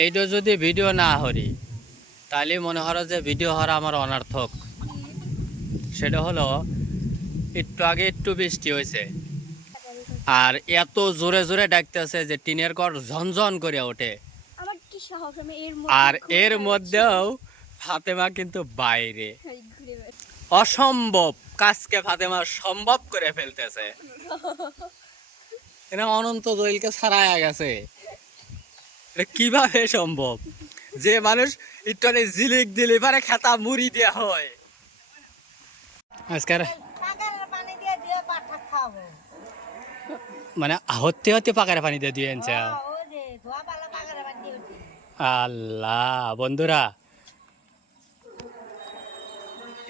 এইটা যদি ভিডিও না হরি তাহলে মনে হলো যে ভিডিও হওয়া আমার অনর্থক। সেটা হলো একটু আগে একটু বৃষ্টি হয়েছে আর এত জোরে জোরে ডাকতেছে যে টিনের ঘর ঝনঝন করে ওঠে। আর এর মধ্যেও ফাতেমা কিন্তু বাইরে, অসম্ভব কাজকে ফাতেমা সম্ভব করে ফেলতেছে। এটা অনন্ত জলিলকে ছাড়াইয়া গেছে। এটা কিভাবে সম্ভব যে মানুষ একটু ঝিলিক দিলে পারে খেতা মুড়ি দেওয়া হয়। আজকাল মানে হতে হতে পাকার পানি দিয়ে দিয়ে আনছে। আল্লাহ বন্ধুরা,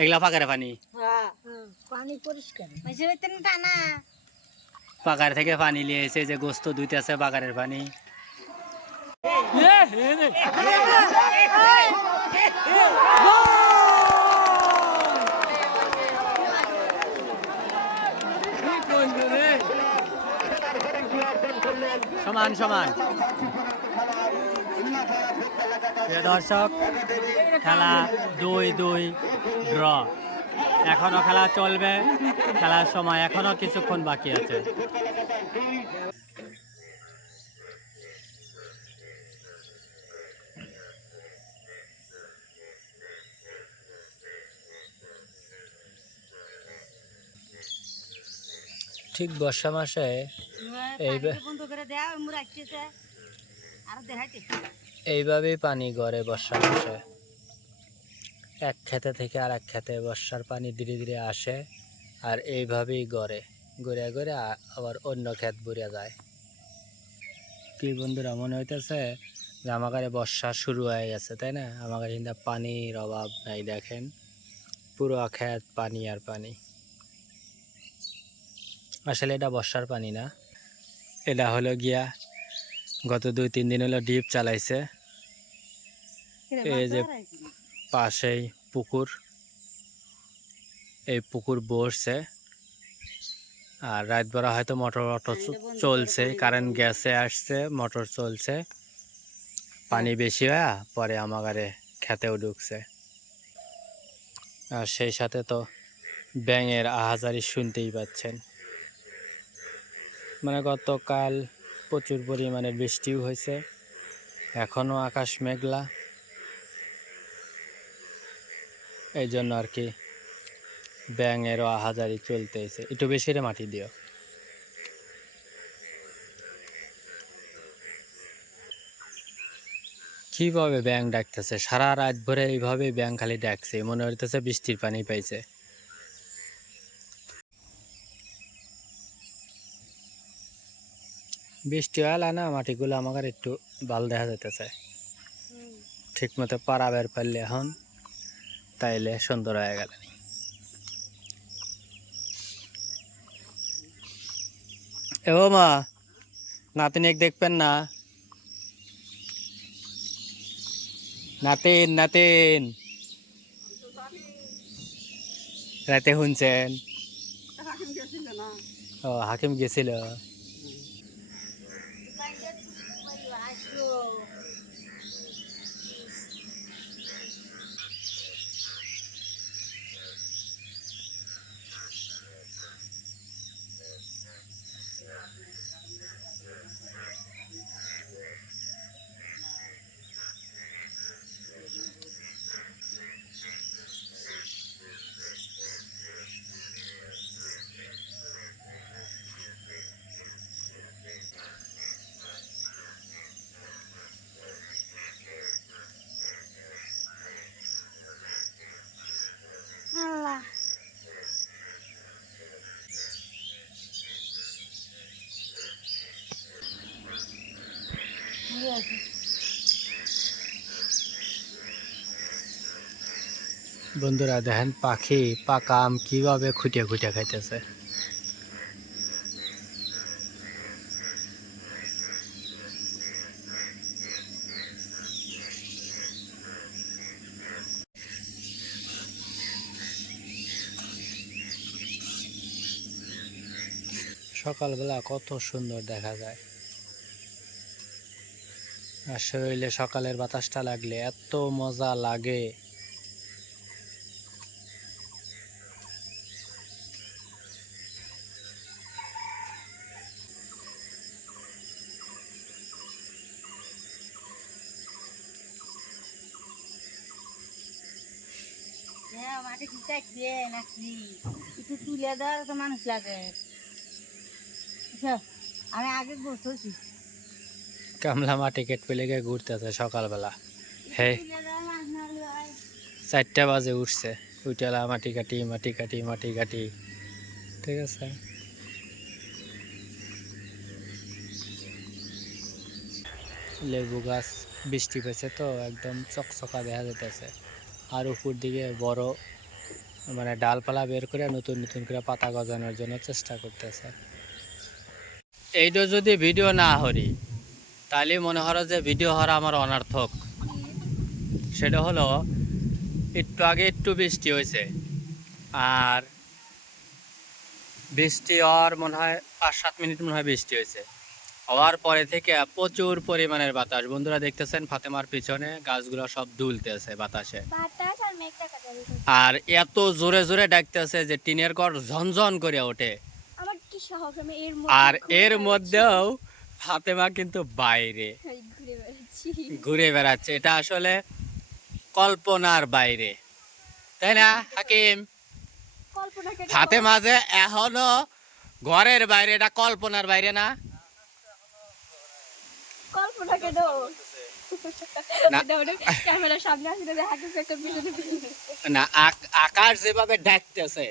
এগুলা পাকার পানি, পাকার থেকে পানি নিয়ে এসে যে গোস্ত ধুইতে আছে পাকারের পানি। সমান সমান দর্শক, খেলা 2-2 ড্র। এখনো খেলা চলবে, খেলার সময় এখনো কিছুক্ষণ বাকি আছে। ঠিক বর্ষা মাসে এইভাবেই পানি গড়ে বর্ষা মাসে। এক খেতে থেকে আর এক খেতে বর্ষার পানি ধীরে ধীরে আসে আর এইভাবেই গড়ে গড়ে গড়ে আবার অন্য ক্ষেত বুড়ে যায়। কি বন্ধুরা, মনে হইতেছে যে আমাদের বর্ষা শুরু হয়ে গেছে, তাই না? আমাদের কিন্তু পানির অভাব নাই। দেখেন পুরো ক্ষেত পানি আর পানি। আসলে এটা বর্ষার পানি না, এটা হলো গিয়া গত 2-3 দিন হলো ডিপ চালাইছে। এই যে পাশেই পুকুর, এই পুকুর বসছে আর রাত বেলা হয়তো মোটর চলছে, কারেন্ট গেছে আসছে, মোটর চলছে, পানি বেশি হয়ে পরে আমাগারে খেতেও ঢুকছে। আর সেই সাথে তো ব্যাঙের আহাজারি শুনতেই পাচ্ছেন। মানে গতকাল প্রচুর পরিমাণে বৃষ্টিও হয়েছে, এখনও আকাশ মেঘলা। এই জন্য আর কি ব্যাঙেরও আহাজারি চলতেছে। একটু বেশি রে মাটি দিও। কিভাবে ব্যাঙ ডাকতেছে সারা রাত ভরে, এইভাবে ব্যাঙ খালি ডাকছে, মনে হইতেছে বৃষ্টির পানি পাইছে। বৃষ্টি হলে না মাটিগুলো আমার একটু ভাল দেখা যাইতেছে, ঠিক মতো পারাবের পারলে এখন তাইলে সুন্দর হয়ে গেল। এ ও মা, নাতিন এক দেখবেন না? নাতিন নাতিন, রাতে শুনছেন? ও হাকিম গেছিল। বন্ধুরা দেখেন পাখি পাকা আম কিভাবে খুঁটিয়া খুঁটিয়া খাইতেছে। সকালবেলা কত সুন্দর দেখা যায়। আর শরীরে সকালের বাতাসটা লাগলে এত মজা লাগে। মাটি খিচাই দিয়ে নাকি একটু তুলে দেওয়ার তো মানুষ লাগে। আমি আগে বসেছি কামলা মাটি কেট পেলে গিয়ে ঘুরতেছে সকালবেলা। হে 4টা বাজে উঠছে, উঠেলা মাটি কাটি মাটি কাটি মাটি কাটি। ঠিক আছে, লেবু গাছ বৃষ্টি পেয়েছে তো একদম চকচকা দেখা যেতেছে। আর উপর দিকে বড় মানে ডালপালা বের করে নতুন নতুন করে পাতা গজানোর জন্য চেষ্টা করতেছে। এইটা যদি ভিডিও না হরি তাহলে মনে হলো যে ভিডিও হওয়া আমার অনর্থক। সেটা হলো একটু আগে একটু বৃষ্টি হয়েছে, আর বৃষ্টি হওয়ার মনে হয় 5-7 মিনিট মনে হয় বৃষ্টি হয়েছে। হওয়ার পরে থেকে প্রচুর পরিমাণের বাতাস। বন্ধুরা দেখতেছেন ফাতেমার পিছনে গাছগুলো সব দুলতেছে বাতাসে, আর এত জোরে জোরে ডাকতেছে যে টিনের ঘর ঝনঝন করে ওঠে। আর এর মধ্যেও ফাতেমা কিন্তু বাইরে ঘুরে বেড়াচ্ছে। এটা আসলে কল্পনার বাইরে, তাই না হাকিম? ফাতেমা যে এখনো ঘরের বাইরে, এটা কল্পনার বাইরে না? না, আকাশ যেভাবে ডাকতেছে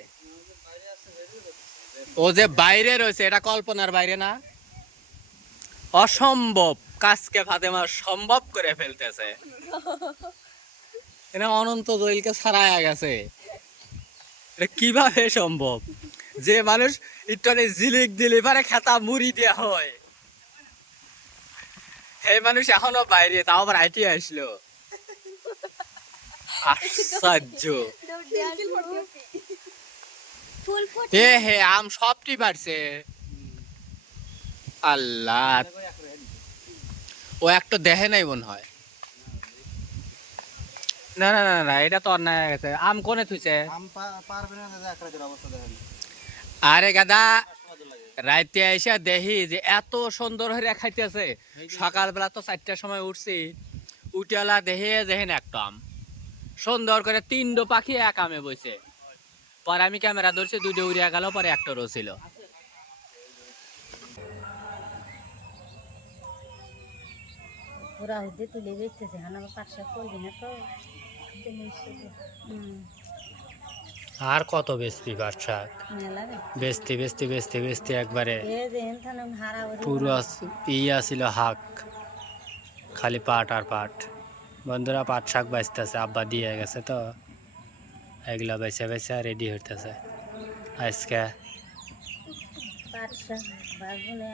ও যে বাইরে রয়েছে, এটা কল্পনার বাইরে না? অসম্ভব কাজকে ফাতেমা সম্ভব করে ফেলতেছে। এটা অনন্ত জলিলকে ছাড়াইয়া গেছে। এটা কিভাবে সম্ভব যে মানুষ একটু ঝিলিক দিলে পারে খেতা মুড়ি দেওয়া হয়, এই মানুষ এখনো বাইরে, তাও আবার হাইটে আসলো। আশ্চর্য। হে হে আম সবটি পারছে। আল্লাহ, ও একটা দেখে নাই মনে হয়। না না না না, এটা তো অন্যায় হয়ে গেছে। আম কোনে থুইছে? আরে গাদা, রাইতে আইসা দেখি যে এত সুন্দর হয়ে খাইতেছে। সকালবেলা তো 4টার সময় উঠছি, উঠেলা দেখে দেখেন একটা আম সুন্দর করে 3টো পাখি এক আমে বইছে। পরে আমি ক্যামেরা ধরছি, 2টো উড়িয়া গেল, পরে একটা রছিল। ওরা হুদে তুলে বেচতেছে, হানা পাটশাক করবি না তো। আর কত বেচবি পাট শাক? বেচতে বেচতে বেচতে বেচতে একবারে পুরো ইয়া ছিল হাক, খালি পাট আর পাট। বন্ধুরা পাট শাক বেচতেছে, আব্বা দিয়ে গেছে তো এগুলা বেচে বেচে রেডি হইতেছে আজকে। পাট শাক বাজবো না,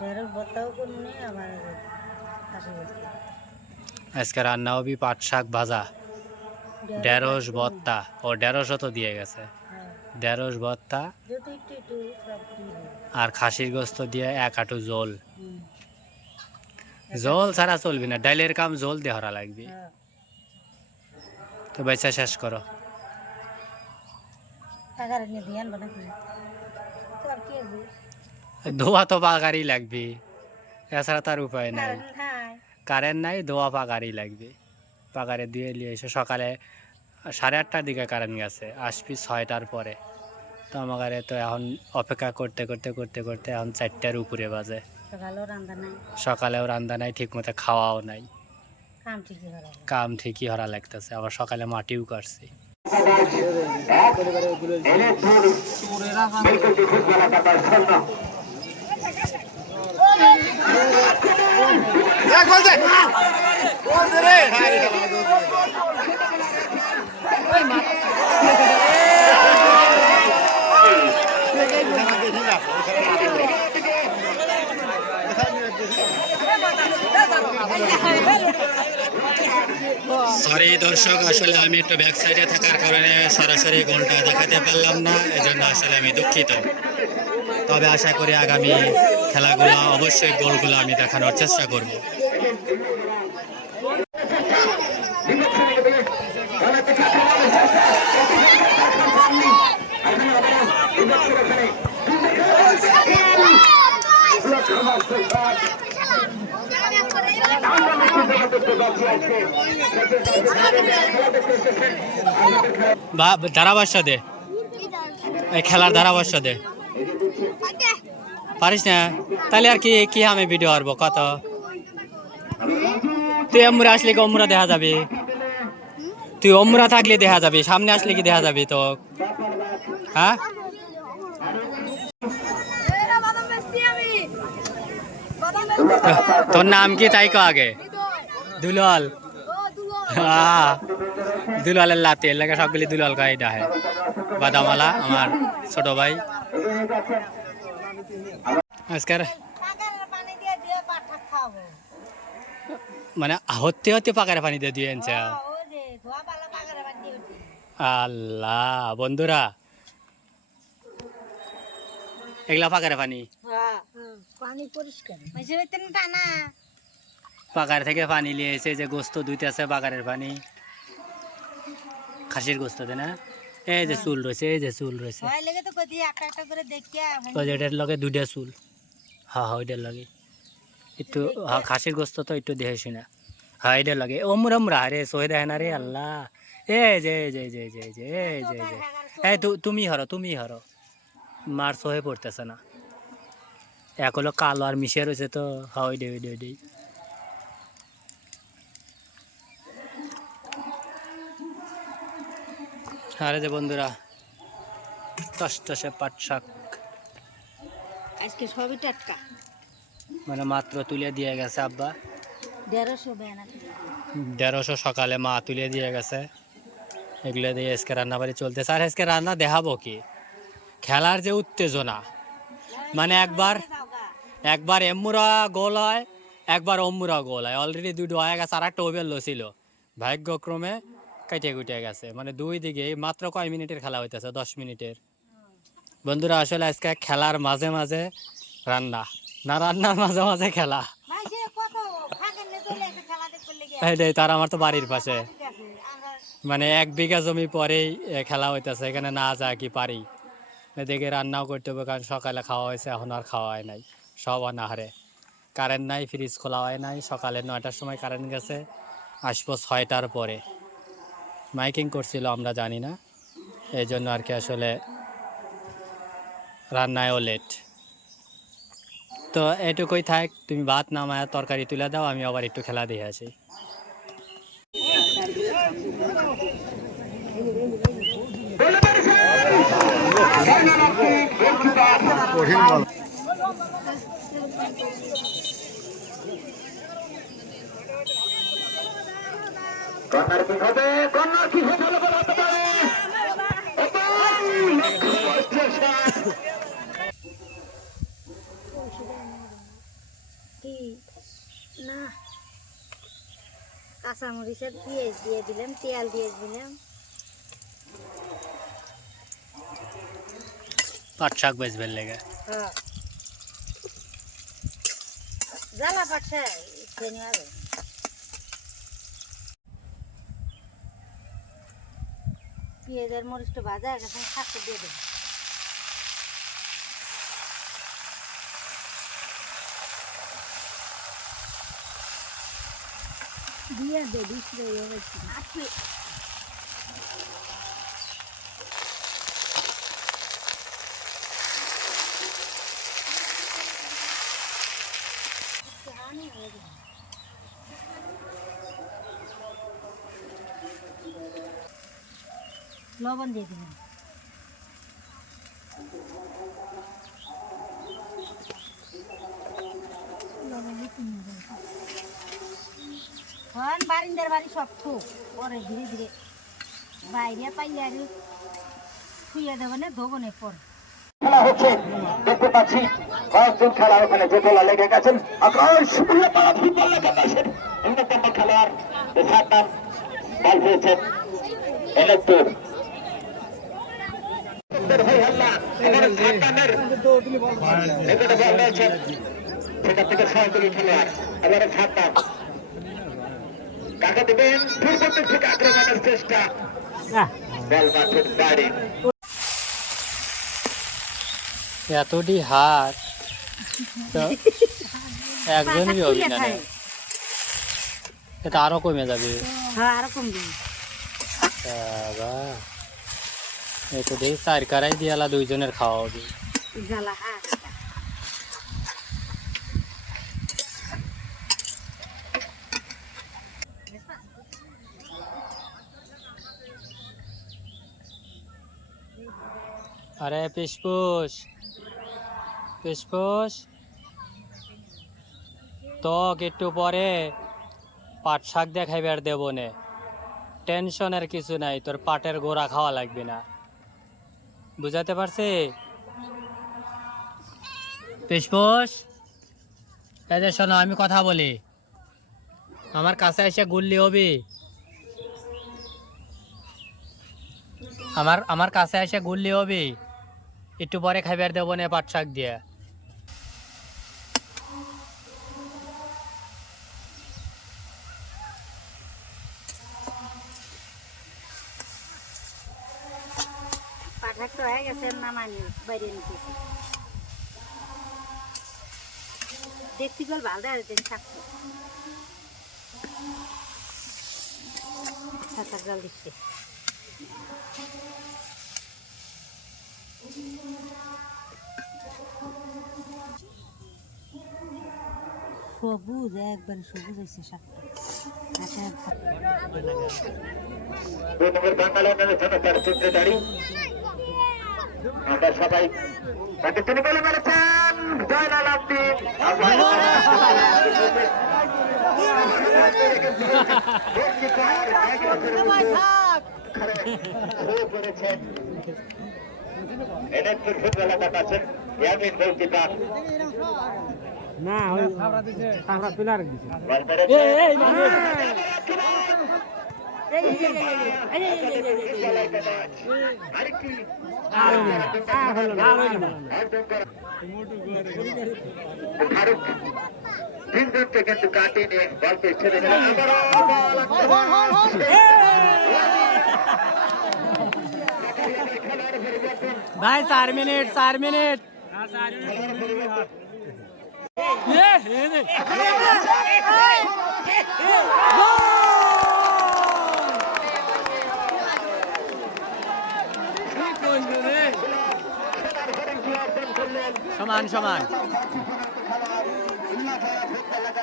ঢেঁড়স ভর্তাও করবো না, আবার আজকে রান্না হবি পাট শাক ভাজা, ঢেঁড়স ভর্তা। ও ঢেঁড়সও তো দিয়ে গেছে, ঢেঁড়স ভর্তা আর খাসির গোস্ত দিয়ে 1 হাঁটু ঝোল। ঝোল ছাড়া চলবি না, ডাইলের কাম ঝোল দিয়ে হরা লাগবে। তো বেচা শেষ করো। ধোয়া তো পাকারই লাগবে, এছাড়া তার উপায় নাই। কারেন্ট নাই, ধোয়া পাকারই লাগবে। পাকারে দিয়ে নিয়ে এসে সকালে 8:30টার দিকে কারেন্ট গেছে, আসবি 6টার পরে। তো আমাকে তো এখন অপেক্ষা করতে করতে করতে করতে এখন 4টার উপরে বাজে। সকালেও রান্না নাই, ঠিক মতো খাওয়াও নাই। কাম ঠিকই হরা লাগতেছে। আবার সকালে মাটিও কাটছি। সরি দর্শক, আসলে আমি একটু ব্যাক সাইডে থাকার কারণে সরাসরি গোলটা দেখাতে পারলাম না, এজন্য আসলে আমি দুঃখিত। তবে আশা করি আগামী খেলাগুলো অবশ্যই গোলগুলো আমি দেখানোর চেষ্টা করব। ধারাভাষ্য দে, এই খেলার ধারাভাষ্য দে। পারিস না তাহলে আর কি কি আমি ভিডিও করব কত? তুই অমরা আসলে কি অমরা দেখা যাবে? তুই অমরা থাকলে দেখা যাবে, সামনে আসলে কি দেখা যাবে তো? হ্যাঁ তোর নাম কি তাই কো আগে? দুলাল। দুলালের লাতি এর লাগে সবগুলি দুলাল গাই ডাহে। বাদামালা আমার ছোট ভাই আজকার মানে হতে হতে পাকারে পানি দিয়ে দিয়ে আনছে। আল্লাহ বন্ধুরা এগুলা পাকারে পানি, পানি পরিষ্কার টানা পাকার থেকে পানি নিয়ে এসে যে গোস্ত ধুইতে আছে পাকারের পানি, খাসির গোস্ত না, এই যে চুল রয়েছে, এই যে চুল রয়েছে, এটার লগে দুইটা চুল। হ্যাঁ হ্যাঁ ওইটার লাগে একটু, হ্যাঁ খাসির গোস্ত তো একটু দেখেছি না। হ্যাঁ এটার লাগে ওমরা ওমরা রে সহে দেয় না রে আল্লাহ। এই যে এই যে এই যে এই যে এই যে এই যে এই তুমি হরো, তুমি হরো, মার সহে পড়তেছে না। এক হলো কালো আর মিশিয়ে রয়েছে তো। হ্যাঁ ওইটাই ওইটাই ওইটাই। আরে যে বন্ধুরা টসটসে পাট শাক আজকে সবই টাটকা, মানে মাত্র তুলে দিয়ে গেছে আব্বা। 150 সকালে মা তুলে দিয়ে গেছে। এগুলো দিয়ে আজকে রান্নাবাড়ি চলতেছে। আর আজকে রান্না দেখাবো কি, খেলার যে উত্তেজনা, মানে একবার এমুরা গোল হয়, একবার অমুরা গোল হয়। অলরেডি দুটো হয়ে গেছে, আর একটা ওভেল ছিল, ভাগ্যক্রমে কেটে কুটে গেছে। মানে দুই দিকে মাত্র কয় মিনিটের খেলা হইতেছে, 10 মিনিটের। বন্ধুরা আসলে আজকে খেলার মাঝে মাঝে রান্না, না রান্নার মাঝে মাঝে খেলা। এটাই তার আমার তো বাড়ির পাশে, মানে 1 বিঘা জমি পরেই খেলা হইতেছে। এখানে না যা কি পারি, এদিকে রান্নাও করতে হবে, কারণ সকালে খাওয়া হয়েছে, এখন আর খাওয়া হয় নাই, সব অনাহারে। কারেন্ট নাই, ফ্রিজ খোলা হয় নাই। সকালে 9টার সময় কারেন্ট গেছে, আসবো 6টার পরে। মাইকিং করছিল আমরা জানি না, এই জন্য আর কি আসলে রান্নায়ও লেট। তো এটুকুই থাক, তুমি ভাত নামায় তরকারি তুলে দাও, আমি আবার একটু খেলা দিয়ে আসি। কন্যার কি হবে, কন্যার কি হবে বলতে পারে কি না, কাঁচামরিচের পেঁয়াজ দিয়ে দিলাম, তেল দিয়ে দিলাম। পাট শাক বেচবেন লেগে জ্বালা পাচ্ছে আরো। পেঁয়াজের মরিচটা ভাজা গেছে, শাকটা দিয়ে দেবো। দিয়ে দে, আপনি লবণ দিয়ে দিলাম। বারিন্দার বাড়ি সব থুক পরে ধীরে ধীরে বাইরে পাইলে আর শুয়ে দেবো না, ধোবো না পর। খেলা হচ্ছে দেখতে পাচ্ছি, কয়েকজন খেলা ওখানে যে খেলা লেগে গেছেন। আকাশ ফুটবল লেগে গেছেন, অন্যতম খেলোয়াড় যার নাম বল পেয়েছেন এলেকটুর। সেখান থেকে সহযোগী খেলোয়াড় এবারে ছাড়তাম কাকা দেবেন পূর্ব থেকে আক্রমণের চেষ্টা বল মাঠের বাইরে এতটি হাত তো একজনই অভিযানে এটা আরো কমে যাবে হ্যাঁ আর কমবি বাবা এই তো দেখি চার কারাই দিয়ালা দুইজনের খাওয়া হবে জ্বালা হ্যাঁ আরে পিসপুস পিসপুস তো একটু পরে পাট শাক দেখাইবার দেব নে টেনশনের কিছু নাই তোর পাটের গোড়া খাওয়া লাগবে না বুঝাতে পারছি পিসপুস এই যে শোনো আমি কথা বলি আমার কাছে এসে গুললি হবি আমার কাছে এসে গুললি হবি একটু পরে খাইবার দেবো নে পাট শাক দিয়ে পাঠা তো হয়ে গেছে নামানি বাইরে নিতেছি দেখতে গেল ভালো দেয় থাকতো সাঁতার জল দিচ্ছে সবুজ একবার সবুজ হয়েছে শাকটা দুই নম্বর বাংলাদেশের জনতার চিত্রে দাঁড়ি আমরা সবাই তাকে তিনি বলে মেরেছেন জয়লাল আব্দিন এনায়তপুর ফুটবল এলাকা আছেন ইয়ামিন গোলকিপার না আমরা পিলার দিছি কিন্তু কাটিনি বলকে ছেড়ে ভাই 4 মিনিট সমান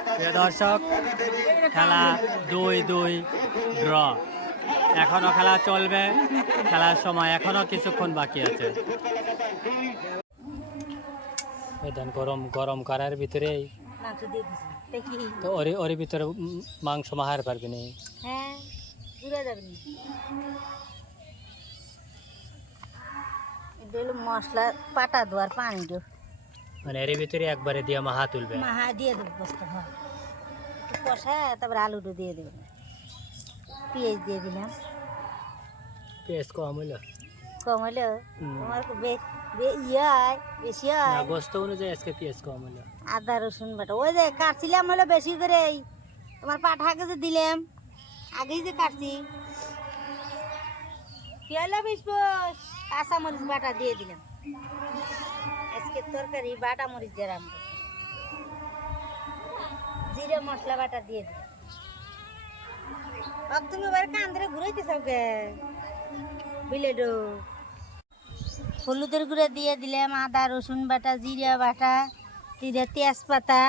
প্রিয় দর্শক খেলা 2-2 ড্র এখনো খেলা চলবে খেলার সময় এখনো কিছুক্ষণ বাকি আছে গরম করার ভিতরেই মাংস দিয়ে দিছি দেখি তো ওর ভিতরে মাংস মাহার পারবি না হ্যাঁ জুড়ে যাবে না এটা হলো মশলা পাটা ধোয়ার পানি দেব মানে এর ভিতরে একবারে দিয়ে মাহা তুলবে মাহা দিয়ে দেবো বস্তা হয় একটু কষা তারপরে আলুটা দিয়ে দেবো পেঁয়াজ দিয়ে দিলাম পেঁয়াজ কম হইলো তোমার বেশি হয় না গোস্ত অনুযায়ী আজকে পেঁয়াজ কম হইলো আদা রসুন বাটা ওই যে কাটছিলাম হলো বেশি করে তোমার পাঠাকে যে দিলাম আগেই যে কাটছি পেঁয়াজ কাঁচা মরিচ বাটা দিয়ে দিলাম আজকে তরকারি বাটা মরিচ যেরাম জিরে মশলা বাটা দিয়ে দিলাম তুমি এবার কান্দরে ঘুরাইতে সবকে বিলেডো হলুদের গুঁড়া দিয়ে দিলাম আদা রসুন বাটা জিরা বাটা দিয়ে তেজপাতা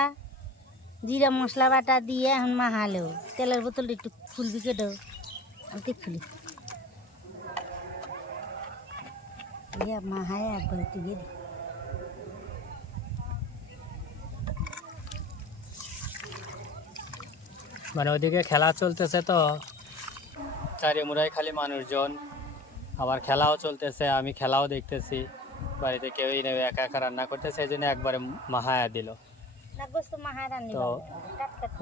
জিরা মশলা বাটা দিয়ে এখন মাহালেও তেলের বোতলটা একটু খুলবি কেটো আমি খুলি মাহায় একবার দিয়ে দি মানে ওদিকে খেলা চলতেছে তো চারিমুড়াই খালি মানুষজন আবার খেলাও চলতেছে আমি খেলাও দেখতেছি বাড়িতে কেউই নেবে একা একা রান্না করতেছে এই জন্য একবারে মাহায়া দিল তো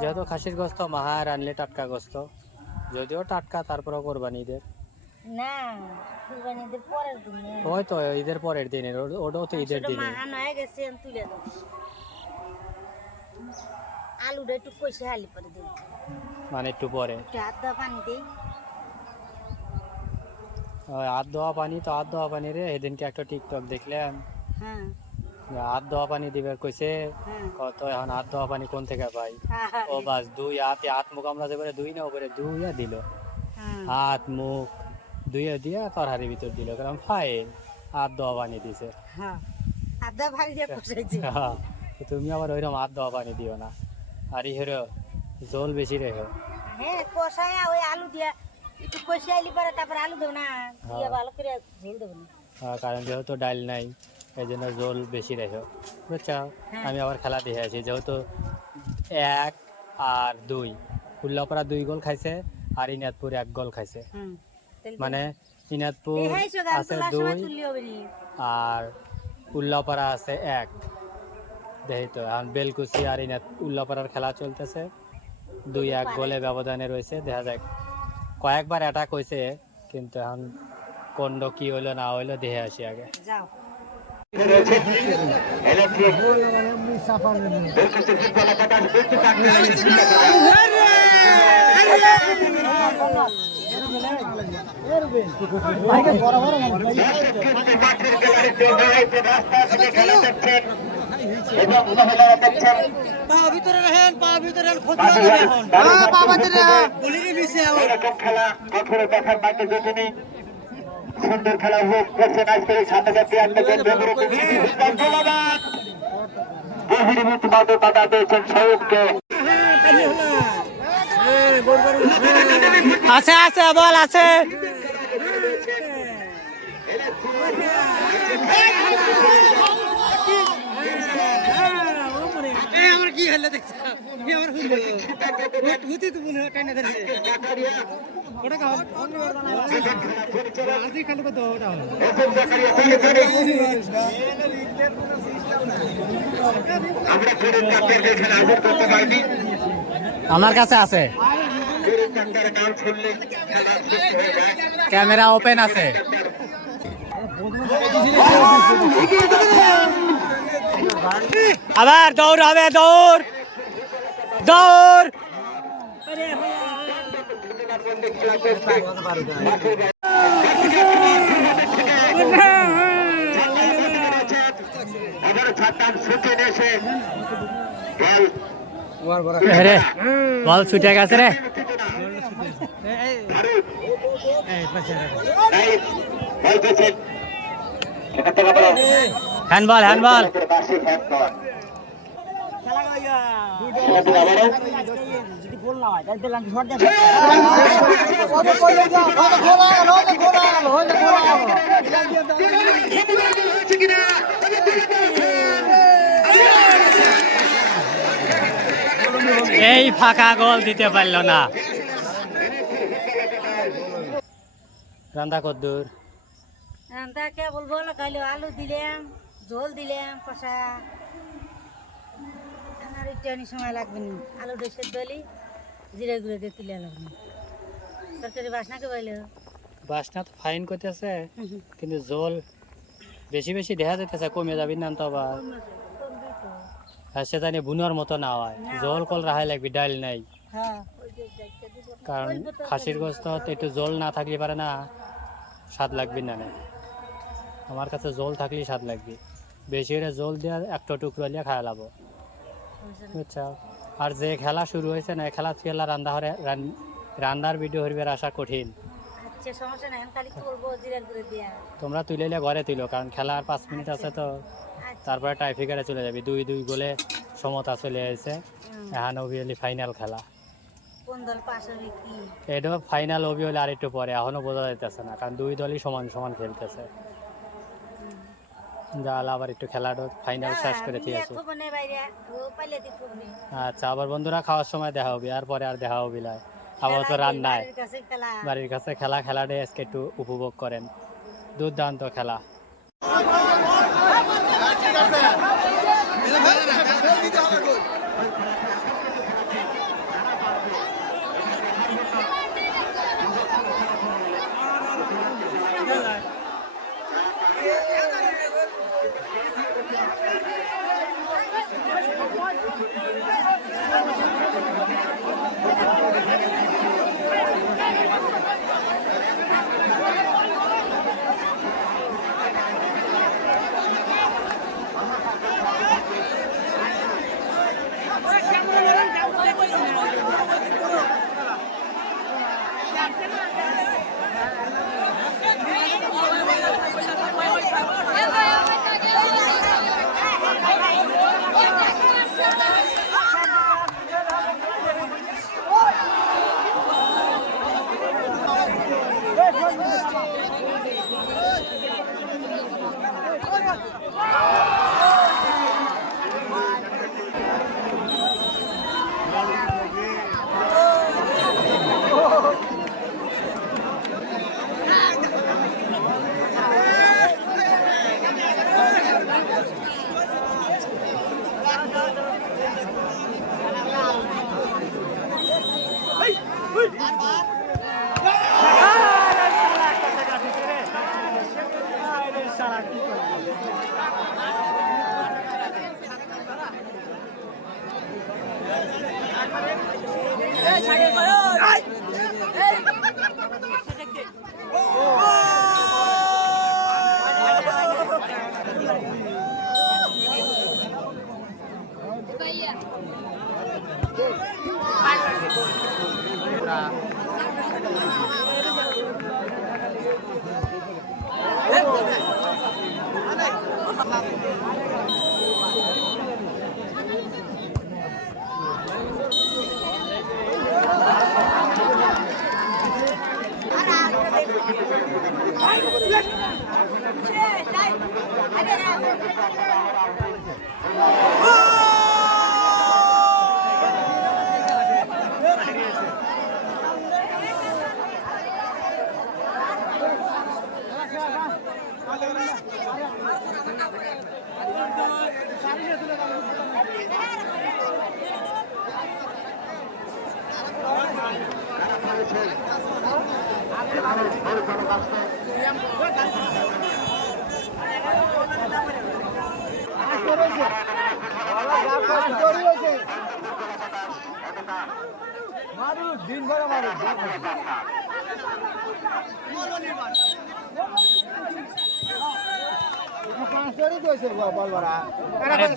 যেহেতু খাসির গোস্ত মাহায়া রানলে টাটকা গোস্ত যদিও টাটকা তারপরেও কোরবানিদের না কুরবানিদের পরের দিন ওই তো ঈদের পরের দিনের ওটাও তো ঈদের দিনে মাহান হয়ে গেছে তুলে দাও আলুটা একটু কষে হালি করে দেব মানে একটু পরে একটু হাত দেওয়া পানি দেই। ওই হাত ধোয়া পানি তো হাত ধোয়া পানি রে, সেদিনকে একটা টিকটক দেখলাম, হ্যাঁ যে হাত ধোয়া পানি দিবে কইছে, হ্যাঁ কত এখন হাত ধোয়া পানি কোন থেকে পাই? ও বাস দুই হাত মুখ আমরা যে করে দুই না উপরে দুইয়া দিল, হ্যাঁ হাত মুখ দুইয়া দিয়া তরহারির ভিতর দিল, কারণ ফাইন হাত ধোয়া পানি দিছে। হ্যাঁ হাত দেওয়া পানি দিয়ে কষাইছে। তো তুমি আবার ওইরকম হাত ধোয়া পানি দিও না, আর ইহেরো জল বেশি রেখো। হ্যাঁ কষায়া ওই আলু দিয়া একটু কষে আইলি পরে তারপর আলু দেবো না, দিয়ে ভালো করে ঝোল দেবো না। কারণ যেহেতু ডাল নাই এই জন্য জল বেশি রেখো, বুঝছো? হ্যাঁ। আমি আবার খেলা দেখে আছি, যেহেতু 1 আর 2 উল্লাপাড়া 2 গোল খাইছে আর ইনাদপুর 1 গোল খাইছে, হুম মানে ইনাদপুর আছে 2 আর উল্লাপাড়া আছে 1। দেখি তো এখন বেলকুচি আর উল্লাপাড়ার খেলা চলতেছে, 2-1 গোলে ব্যবধানে রয়েছে। দেখা যাক, কয়েকবার অ্যাটাক হয়েছে, কিন্তু এখন কোন্ড কি হইলো না হইলো দেখে আসি আগে। যাও খেলা দেখার বাকি যেখানে সুন্দর খেলা উপভোগ করছেন আজকের এই ছাত্রছাত্রী আন্দোলন বাধা দিয়েছেন শহীদকে। আছে আছে বল আছে, আমার কি হলো দেখছ আমার হুতি তো মনে হয় টাইনা ধরছে ওটা কাও আজি কালো কত ওটা আমার কাছে আছে, ক্যামেরা ওপেন আছে। আবার দৌড় হবে, দৌড় দৌড়। বল ছুটে গেছে রে, হ্যান্ডবল হ্যান্ডবল। এই ফাঁকা গোল দিতে পারলো না। রান্দা কদ্দুর রান্না কে বলবো না, খাইলো আলু দিলাম, ঝোল দিলাম কষা, আর একটু সময় লাগবে না। আলু ডেসে দলি জিরে গুঁড়ো দিয়ে তুলে লাগবে, তরকারি বাসনাকে বললো বাসনা তো ফাইন করতেছে, কিন্তু জল বেশি বেশি দেখা যাইতেছে, কমে যাবি না তো আবার। আর সে জানি বুনার মতো না হয়, জল কল রাহাই লাগবে, ডাল নাই। হ্যাঁ কারণ খাসির গোস্ত একটু জল না থাকলে পারে না, স্বাদ লাগবে না। আমার কাছে জল থাকলেই স্বাদ লাগবে, বেশি করে জল দিয়ে একটা টুকরো দিয়ে খাওয়া লাভ, বুঝছো? আর যে খেলা শুরু হয়েছে না, খেলা খেলা রান্নার ভিডিও হইবে আসা কঠিন। আচ্ছা সমস্যা নাই, আমি খালি করবো জিরা গুঁড়ো দিয়া। তোমরা তুলে ঘরে তুলো, কারণ খেলা আর 5 মিনিট আছে তো, তারপরে টাইফিকারে চলে যাবি। 2-2 গোলে সমতা চলে আসছে, এখন অবিয়ালি ফাইনাল খেলা। কোন দল পাস হবে কি? এটা ফাইনাল অবিয়ালি আর একটু পরে, এখনো বোঝা যাইতেছে না, কারণ 2 দলই সমান সমান খেলতেছে। যাল আবার একটু খেলাটা ফাইনাল শেষ করে দিয়েছি। আচ্ছা, আবার বন্ধুরা খাওয়ার সময় দেখা হবে, আর পরে আর দেখা হবে না। আবার তো রান্নায় বাড়ির কাছে খেলাটা আজকে একটু উপভোগ করেন, দুর্দান্ত খেলা।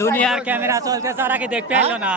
দুনিয়ার ক্যামেরা চলছে, তারা কি দেখতে এলো না?